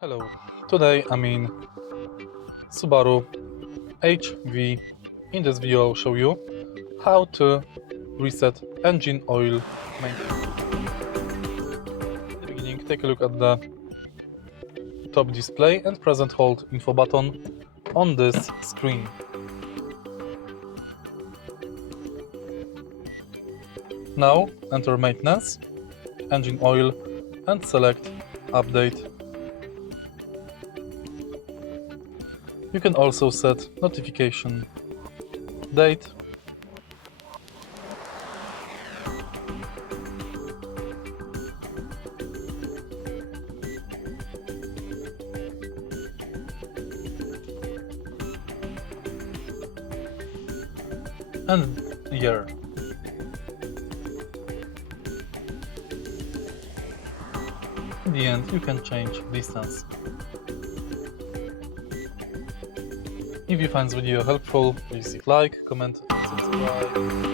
Hello, today I'm in Subaru HV. In this video I'll show you how to reset engine oil maintenance. In the beginning, take a look at the top display and press and hold info button on this screen. Now enter maintenance, engine oil and select update. You can also set notification date and year. In the end, you can change distance. If you find this video helpful, please leave like, comment, and subscribe.